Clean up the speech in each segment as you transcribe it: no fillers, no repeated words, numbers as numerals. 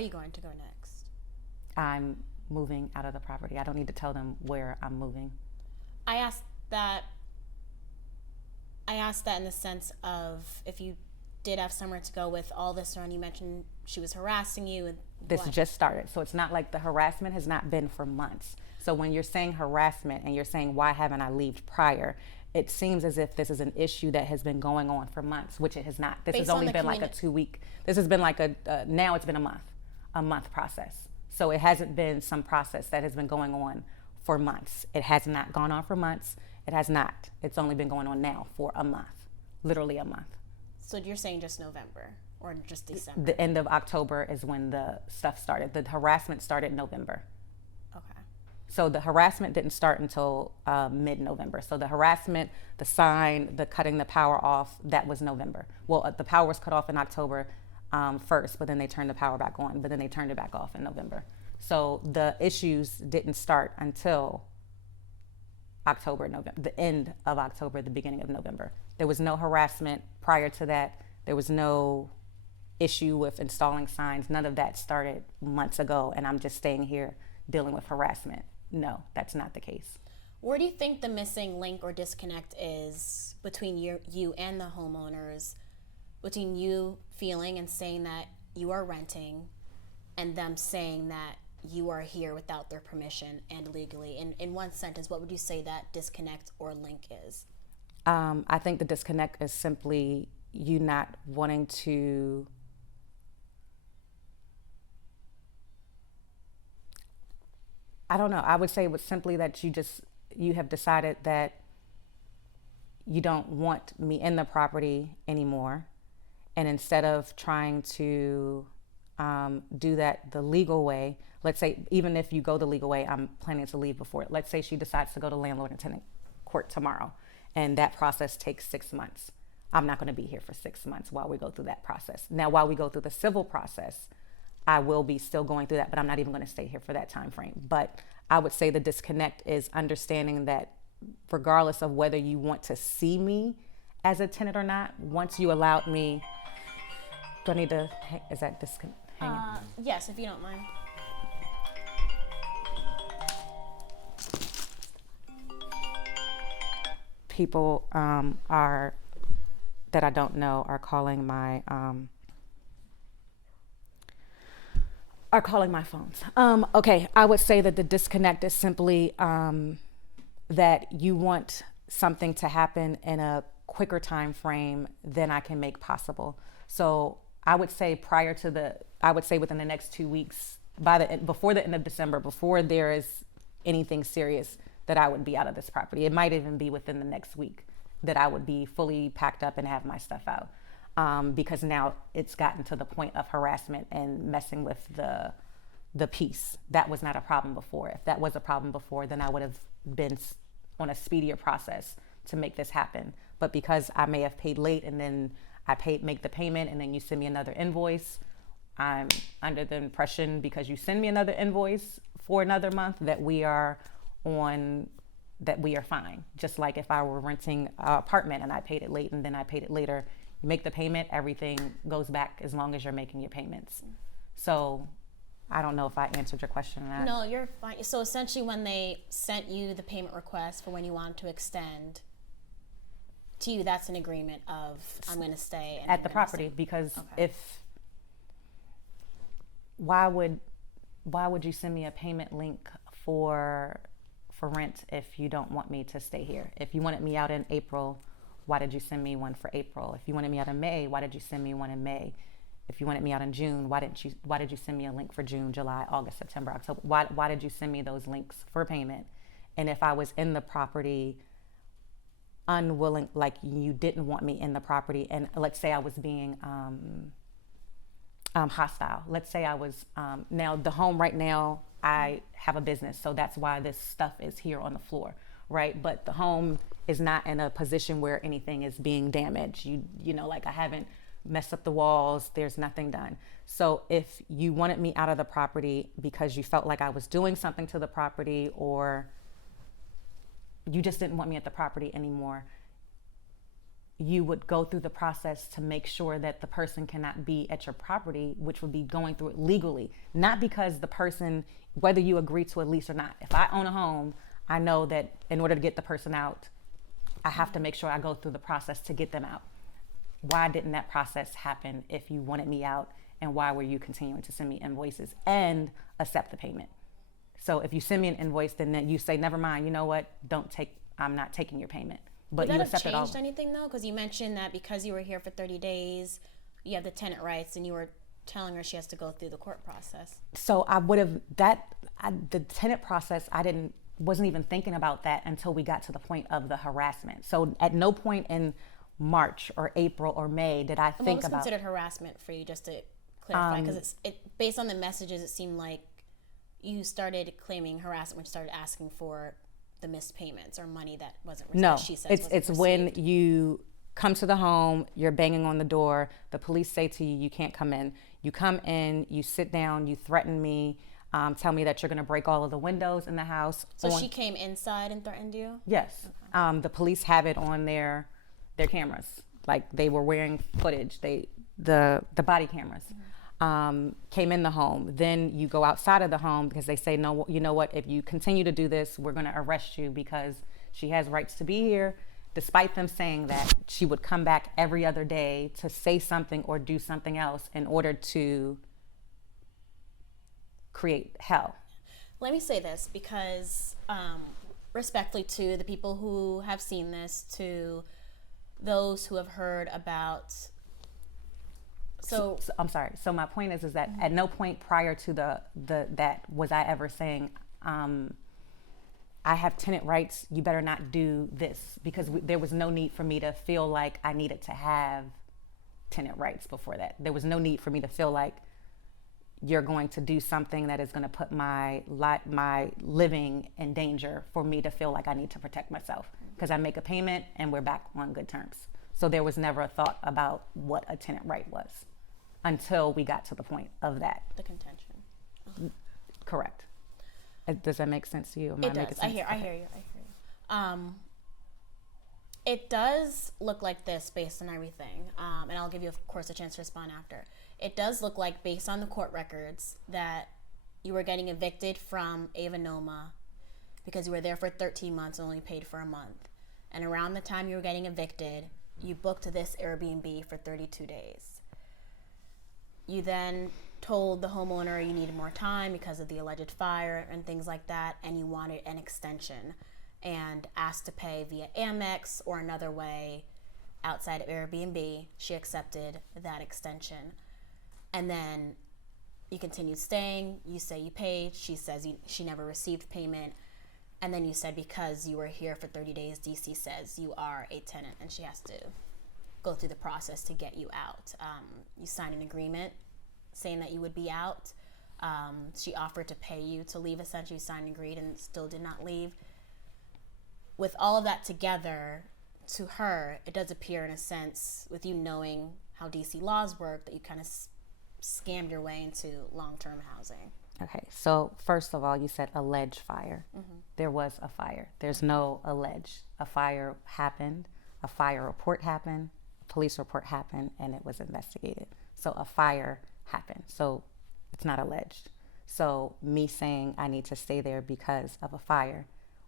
you going to go next? I'm moving out of the property. I don't need to tell them where I'm moving. I asked that. I asked that in the sense of if you did have somewhere to go with all this around. You mentioned she was harassing you. And This what? just started. So it's not like the harassment has not been for months. So when you're saying harassment and you're saying, why haven't I left prior? It seems as if this is an issue that has been going on for months, which it has not. This Based has on only the been like a 2 week. This has been like now it's been a month process. So it hasn't been some process that has been going on for months. It has not gone on for months. It has not. It's only been going on now for a month, literally a month. So you're saying just November or just December? The end of October is when the stuff started. The harassment started in November. Okay. So the harassment didn't start until mid-November. So the harassment, the sign, the cutting the power off, that was November. Well, the power was cut off in October 1st, but then they turned the power back on, but then they turned it back off in November. So the issues didn't start until October, November, the end of October, the beginning of November. There was no harassment prior to that. There was no issue with installing signs. None of that started months ago, and I'm just staying here dealing with harassment. No, that's not the case. Where do you think the missing link or disconnect is between you and the homeowners, between you feeling and saying that you are renting and them saying that you are here without their permission and legally? In one sentence, what would you say that disconnect or link is? I think the disconnect is simply you not wanting to I don't know. I would say it was simply that you have decided that you don't want me in the property anymore. And instead of trying to do that the legal way, let's say, even if you go the legal way, I'm planning to leave before. Let's say she decides to go to landlord and tenant court tomorrow, and that process takes 6 months. I'm not going to be here for 6 months while we go through that process. Now, while we go through the civil process, I will be still going through that, but I'm not even going to stay here for that time frame. But I would say the disconnect is understanding that regardless of whether you want to see me as a tenant or not, once you allowed me, do I need to, is that disconnect? Yes, if you don't mind. People are, that I don't know, are calling my phones. Okay, I would say that the disconnect is simply that you want something to happen in a quicker time frame than I can make possible. So I would say within the next 2 weeks, before the end of December, before there is anything serious, that I would be out of this property. It might even be within the next week that I would be fully packed up and have my stuff out. Because now it's gotten to the point of harassment and messing with the peace. That was not a problem before. If that was a problem before, then I would have been on a speedier process to make this happen. But because I may have paid late and then make the payment and then you send me another invoice, I'm under the impression because you send me another invoice for another month that we are fine. Just like if I were renting an apartment and I paid it late and then I paid it later, you make the payment, everything goes back as long as you're making your payments. So I don't know if I answered your question or not. No, you're fine. So essentially when they sent you the payment request for when you wanted to extend, to you that's an agreement of I'm going to stay and at the property because okay. Why would you send me a payment link for rent if you don't want me to stay here? If you wanted me out in April, why did you send me one for April? If you wanted me out in May, why did you send me one in May? If you wanted me out in June, why did you send me a link for June, July, August, September, October? Why did you send me those links for payment? And if I was in the property unwilling, like you didn't want me in the property, and let's say I was being hostile. Let's say I was, now the home right now, I have a business, so that's why this stuff is here on the floor, right? But the home is not in a position where anything is being damaged. You know, like I haven't messed up the walls, there's nothing done. So if you wanted me out of the property because you felt like I was doing something to the property or you just didn't want me at the property anymore, you would go through the process to make sure that the person cannot be at your property, which would be going through it legally, not because the person, whether you agree to a lease or not. If I own a home, I know that in order to get the person out, I have to make sure I go through the process to get them out. Why didn't that process happen if you wanted me out, and why were you continuing to send me invoices and accept the payment? So if you send me an invoice, then you say, never mind, you know what, I'm not taking your payment. But Would you that have accept it all. changed anything though? Because you mentioned that because you were here for 30 days, you have the tenant rights, and you were telling her she has to go through the court process. So I would have the tenant process. Wasn't even thinking about that until we got to the point of the harassment. So at no point in March or April or May did I think What was about considered harassment for you, just to clarify? Because based on the messages, it seemed like you started claiming harassment when you started asking for the missed payments or money that wasn't received. No, She says it's when you come to the home, you're banging on the door, the police say to you, you can't come in. You come in, you sit down, you threaten me, tell me that you're going to break all of the windows in the house. So she came inside and threatened you? Yes. Okay. The police have it on their cameras. Like, they were wearing footage, the body cameras. Came in the home. Then you go outside of the home because they say, no, you know what, if you continue to do this, we're going to arrest you because she has rights to be here. Despite them saying that, she would come back every other day to say something or do something else in order to create hell. Let me say this because, respectfully to the people who have seen this, to those who have heard about. So I'm sorry. So my point is that at no point prior to that was I ever saying, I have tenant rights, you better not do this, because there was no need for me to feel like I needed to have tenant rights before that. There was no need for me to feel like you're going to do something that is going to put my living in danger for me to feel like I need to protect myself, because I make a payment and we're back on good terms. So there was never a thought about what a tenant right was until we got to the point of that. The contention. Correct. Does that make sense to you? It does. I hear you. It does look like this based on everything, and I'll give you, of course, a chance to respond after. It does look like, based on the court records, that you were getting evicted from Ava Noma because you were there for 13 months and only paid for a month. And around the time you were getting evicted, you booked this Airbnb for 32 days. You then told the homeowner you needed more time because of the alleged fire and things like that, and you wanted an extension and asked to pay via Amex or another way outside of Airbnb. She accepted that extension. And then you continued staying. You say you paid. She says she never received payment. And then you said because you were here for 30 days, DC says you are a tenant and she has to go through the process to get you out. You signed an agreement saying that you would be out. She offered to pay you to leave, essentially. You signed and agreed and still did not leave. With all of that together, to her, it does appear, in a sense, with you knowing how DC laws work, that you kind of scammed your way into long-term housing. Okay, so first of all, you said alleged fire. Mm-hmm. There was a fire. There's no alleged. A fire happened, a fire report happened, a police report happened, and it was investigated. So a fire happened. So it's not alleged. So me saying I need to stay there because of a fire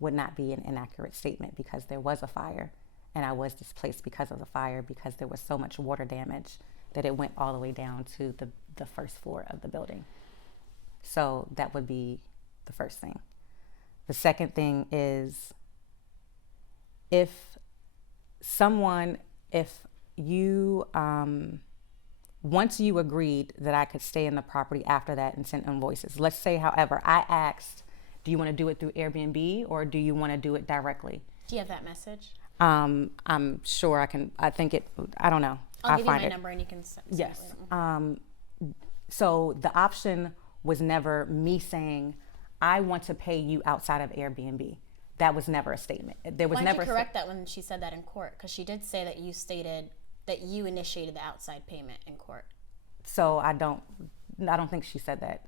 would not be an inaccurate statement, because there was a fire and I was displaced because of the fire, because there was so much water damage that it went all the way down to the first floor of the building. So that would be the first thing. The second thing is, if you, once you agreed that I could stay in the property after that and send invoices, let's say, however, I asked, do you want to do it through Airbnb or do you want to do it directly? Do you have that message? I'm sure I can, I don't know. I'll give you my number and you can send it. Yes. So the option was never me saying, I want to pay you outside of Airbnb. That was never a statement. There was Why never. Why did you correct that when she said that in court? Because she did say that you stated that you initiated the outside payment in court. So I don't think she said that.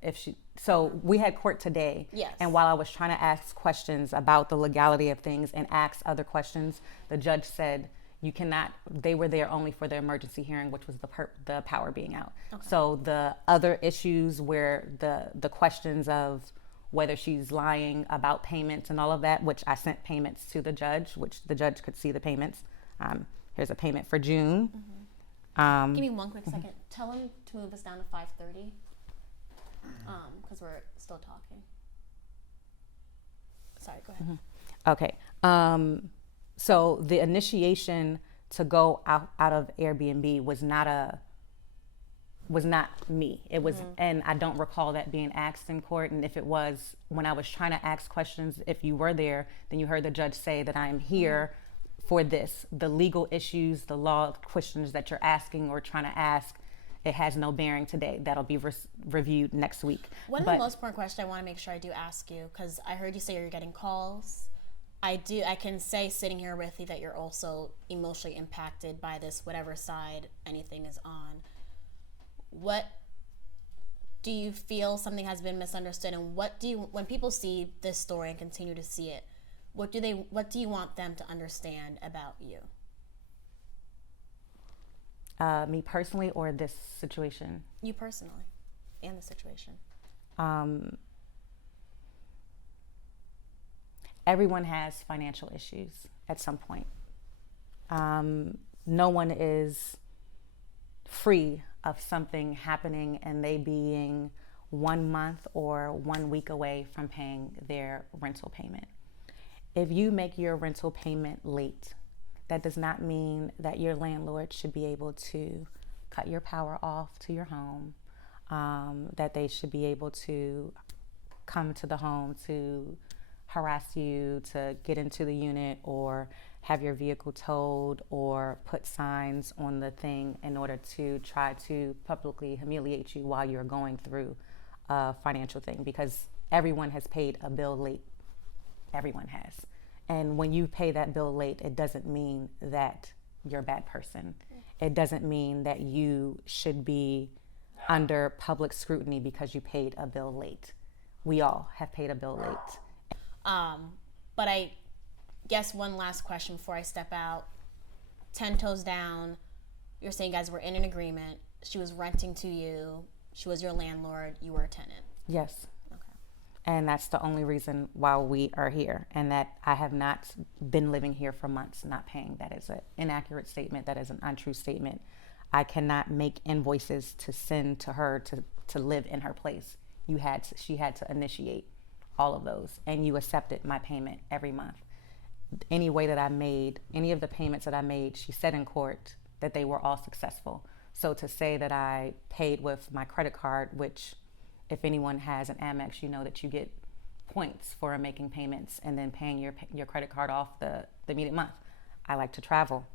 So we had court today. Yes. And while I was trying to ask questions about the legality of things and ask other questions, the judge said, You cannot. They were there only for the emergency hearing, which was the power being out. Okay. So the other issues where the questions of whether she's lying about payments and all of that, which I sent payments to the judge, which the judge could see the payments. Here's a payment for June. Give me one quick second. Tell him to move us down to 5:30, because we're still talking. Sorry, go ahead. Okay. So the initiation to go out of Airbnb was not me. It was, and I don't recall that being asked in court. And if it was, when I was trying to ask questions, if you were there, then you heard the judge say that I am here for this. The legal issues, the law questions that you're asking or trying to ask, it has no bearing today. That'll be reviewed next week. One of the most important questions I want to make sure I do ask you, because I heard you say you're getting calls. I can say sitting here with you that you're also emotionally impacted by this, whatever side anything is on. What do you feel something has been misunderstood, and when people see this story and continue to see it, what do you want them to understand about you? Me personally, or this situation? You personally, and the situation. Everyone has financial issues at some point. No one is free of something happening and they being 1 month or 1 week away from paying their rental payment. If you make your rental payment late, that does not mean that your landlord should be able to cut your power off to your home, that they should be able to come to the home to harass you, to get into the unit, or have your vehicle towed, or put signs on the thing in order to try to publicly humiliate you while you're going through a financial thing, because everyone has paid a bill late. Everyone has. And when you pay that bill late, it doesn't mean that you're a bad person. It doesn't mean that you should be under public scrutiny because you paid a bill late. We all have paid a bill late. But I guess one last question before I step out. 10 toes down, you're saying guys were in an agreement. She was renting to you. She was your landlord. You were a tenant. Yes. Okay. And that's the only reason why we are here, and that I have not been living here for months not paying. That is an inaccurate statement. That is an untrue statement. I cannot make invoices to send to her to live in her place. She had to initiate all of those, and you accepted my payment every month. Any way that I made, any of the payments that I made, she said in court that they were all successful. So to say that I paid with my credit card, which if anyone has an Amex, you know that you get points for making payments and then paying your credit card off the immediate month. I like to travel.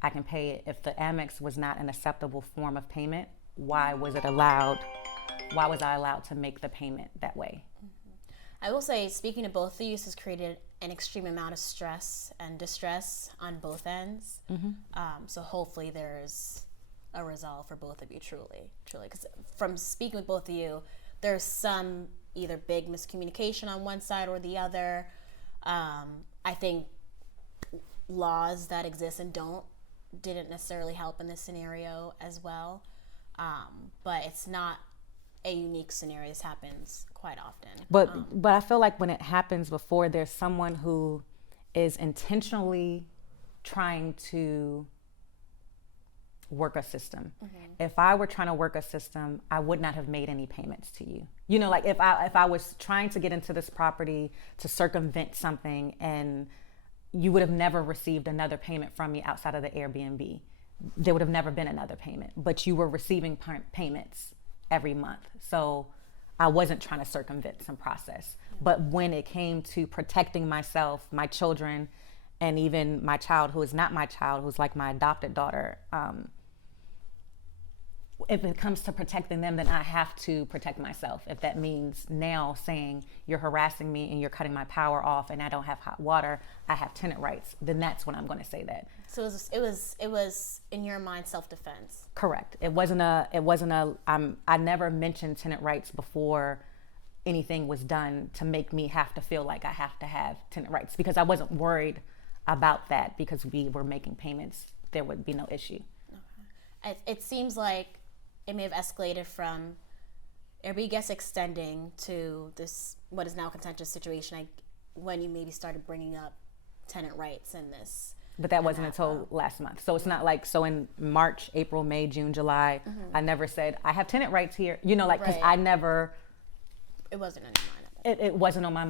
I can pay it. If the Amex was not an acceptable form of payment, why was I allowed to make the payment that way? I will say, speaking to both of you, this has created an extreme amount of stress and distress on both ends. So hopefully there's a resolve for both of you, truly. Because from speaking with both of you, there's some either big miscommunication on one side or the other. I think laws that exist and didn't necessarily help in this scenario as well. But it's not a unique scenario. This happens quite often. But I feel like when it happens before, there's someone who is intentionally trying to work a system. If I were trying to work a system, I would not have made any payments to you. You know, like if I was trying to get into this property to circumvent something, and you would have never received another payment from me outside of the Airbnb. There would have never been another payment, but you were receiving payments every month. So I wasn't trying to circumvent some process. But when it came to protecting myself, my children, and even my child, who is not my child, who's like my adopted daughter, if it comes to protecting them, then I have to protect myself. If that means now saying you're harassing me and you're cutting my power off and I don't have hot water, I have tenant rights, then that's when I'm going to say that. So it was in your mind self-defense. Correct. I never mentioned tenant rights before anything was done to make me have to feel like I have to have tenant rights, because I wasn't worried about that because we were making payments, there would be no issue. Okay. It seems like it may have escalated from Airbnb guests extending to this, what is now a contentious situation, like when you maybe started bringing up tenant rights in this. But that wasn't until last month. So it's not like, so in March, April, May, June, July, I never said, I have tenant rights here, you know, like, because I never. It wasn't on your mind. It wasn't on my